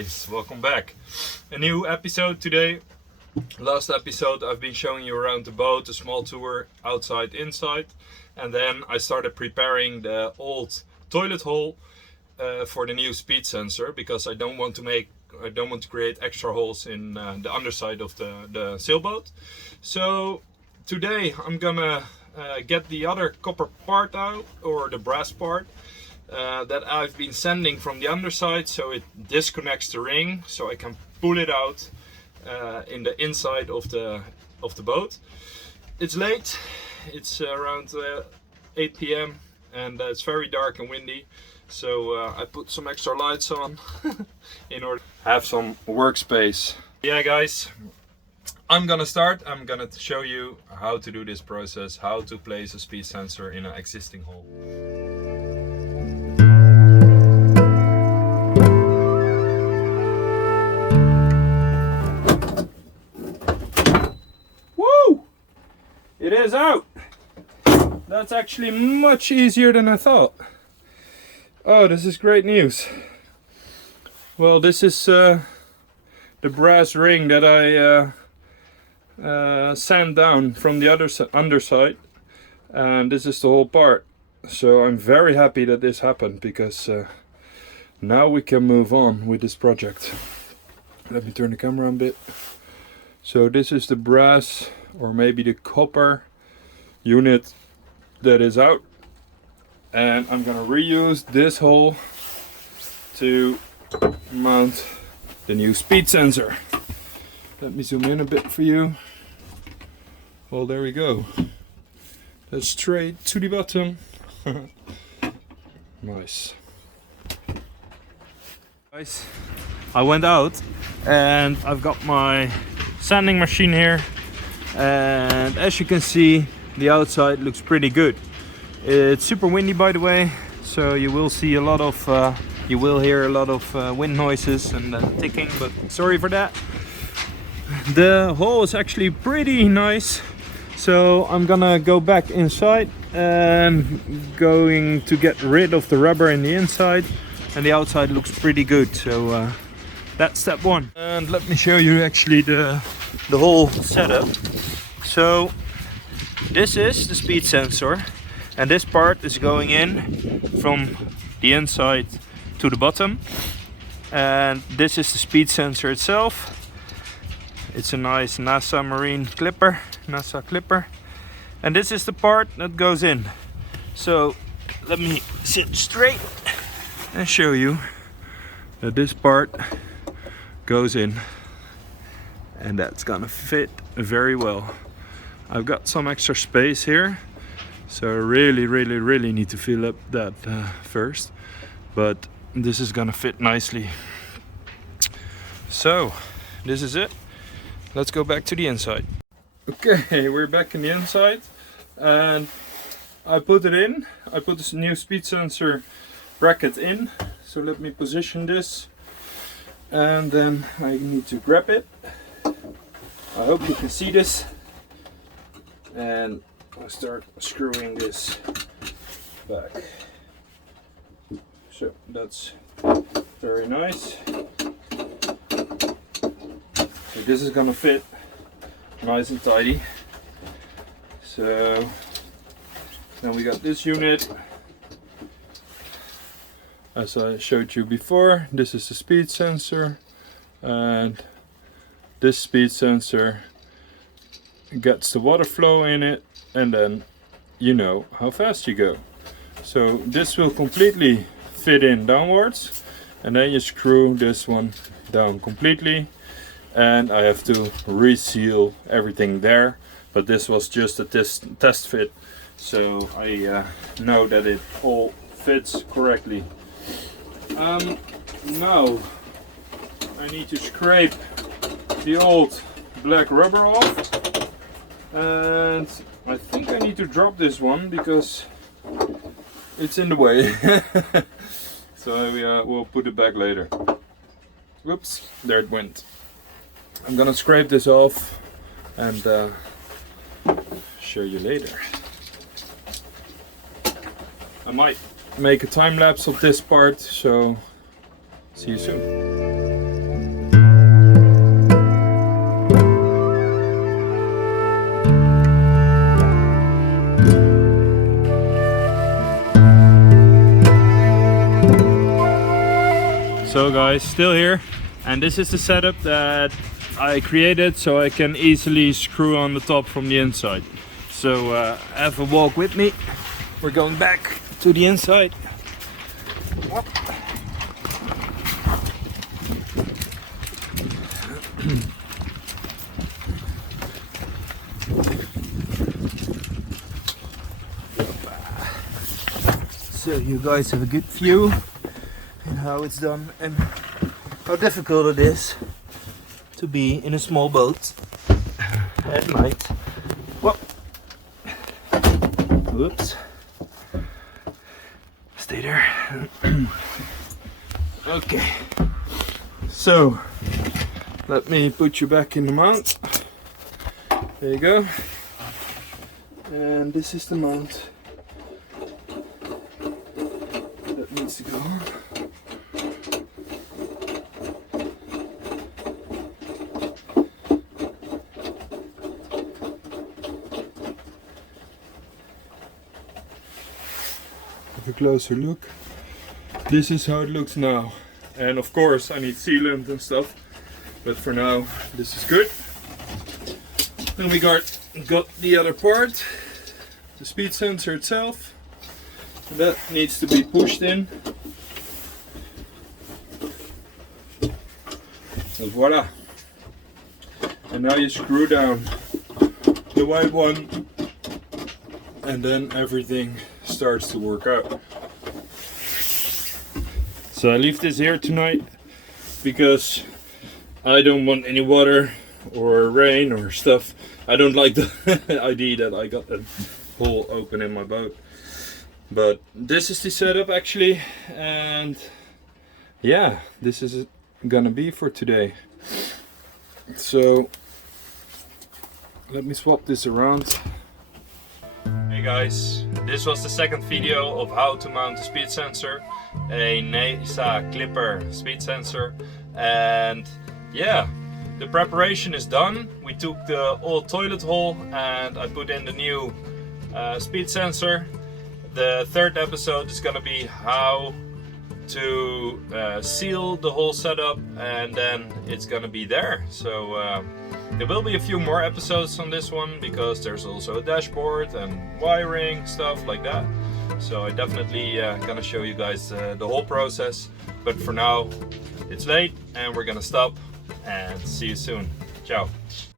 guys, welcome back. A new episode today. Last episode I've been showing you around the boat, a small tour outside, inside, and then I started preparing the old toilet hole for the new speed sensor, because I don't want to create extra holes in the underside of the sailboat. So today I'm gonna get the other copper part out, or the brass part, that I've been sanding from the underside, so it disconnects the ring, so I can pull it out in the inside of the boat. It's late, it's around 8 p.m. and it's very dark and windy, so I put some extra lights on in order to have some workspace. Yeah guys, I'm gonna show you how to do this process, how to place a speed sensor in an existing hole. It is out! That's actually much easier than I thought. Oh, this is great news. Well, this is the brass ring that I sand down from the underside, and this is the whole part. So I'm very happy that this happened, because now we can move on with this project. Let me turn the camera a bit. So this is the brass, or maybe the copper unit that is out, and I'm gonna reuse this hole to mount the new speed sensor. Let me zoom in a bit for you. Well, there we go. That's straight to the bottom. Nice. Guys, I went out and I've got my sanding machine here, and as you can see, the outside looks pretty good. It's super windy, by the way, so you will see a lot of you will hear a lot of wind noises and ticking, but sorry for that. The hole is actually pretty nice, so I'm gonna go back inside and going to get rid of the rubber in the inside, and the outside looks pretty good. So that's step one. And let me show you actually the whole setup. So this is the speed sensor, and this part is going in from the inside to the bottom, and this is the speed sensor itself. It's a nice NASA clipper, and this is the part that goes in. So let me sit straight and show you that this part goes in, and that's gonna fit very well. I've got some extra space here, so I really need to fill up that first, but this is gonna fit nicely. So this is it. Let's go back to the inside. Okay, we're back in the inside, and I put it in. I put this new speed sensor bracket in, so let me position this, and then I need to grab it. I hope you can see this, and I'll start screwing this back. So that's very nice. So this is gonna fit nice and tidy. So then we got this unit. As I showed you before, this is the speed sensor, and this speed sensor gets the water flow in it, and then you know how fast you go. So this will completely fit in downwards, and then you screw this one down completely, and I have to reseal everything there, but this was just a test fit, so I know that it all fits correctly. Now I need to scrape the old black rubber off, and I think I need to drop this one because it's in the way. So we'll put it back later. Whoops, there it went. I'm gonna scrape this off and show you later. I might make a time lapse of this part, so see you soon. Hello guys, still here, and this is the setup that I created so I can easily screw on the top from the inside. So have a walk with me. We're going back to the inside. So you guys have a good view and how it's done and how difficult it is to be in a small boat at night. Whoa. Whoops. Stay there. Okay. So let me put you back in the mount. There you go. And this is the mount that needs to go on. Have a closer look. This is how it looks now. And of course I need sealant and stuff, but for now this is good. Then we got the other part, the speed sensor itself. That needs to be pushed in. So voila. And now you screw down the white one and then everything starts to work out. So I leave this here tonight because I don't want any water or rain or stuff. I don't like the idea that I got a hole open in my boat. But this is the setup actually, and yeah, this is gonna be for today. So let me swap this around. Hey guys, this was the second video of how to mount a speed sensor, a NASA Clipper speed sensor, and yeah, the preparation is done. We took the old toilet hole and I put in the new speed sensor. The third episode is gonna be how to seal the whole setup, and then it's gonna be there. So there will be a few more episodes on this one because there's also a dashboard and wiring, stuff like that. So I definitely gonna show you guys the whole process. But for now, it's late and we're gonna stop and see you soon. Ciao.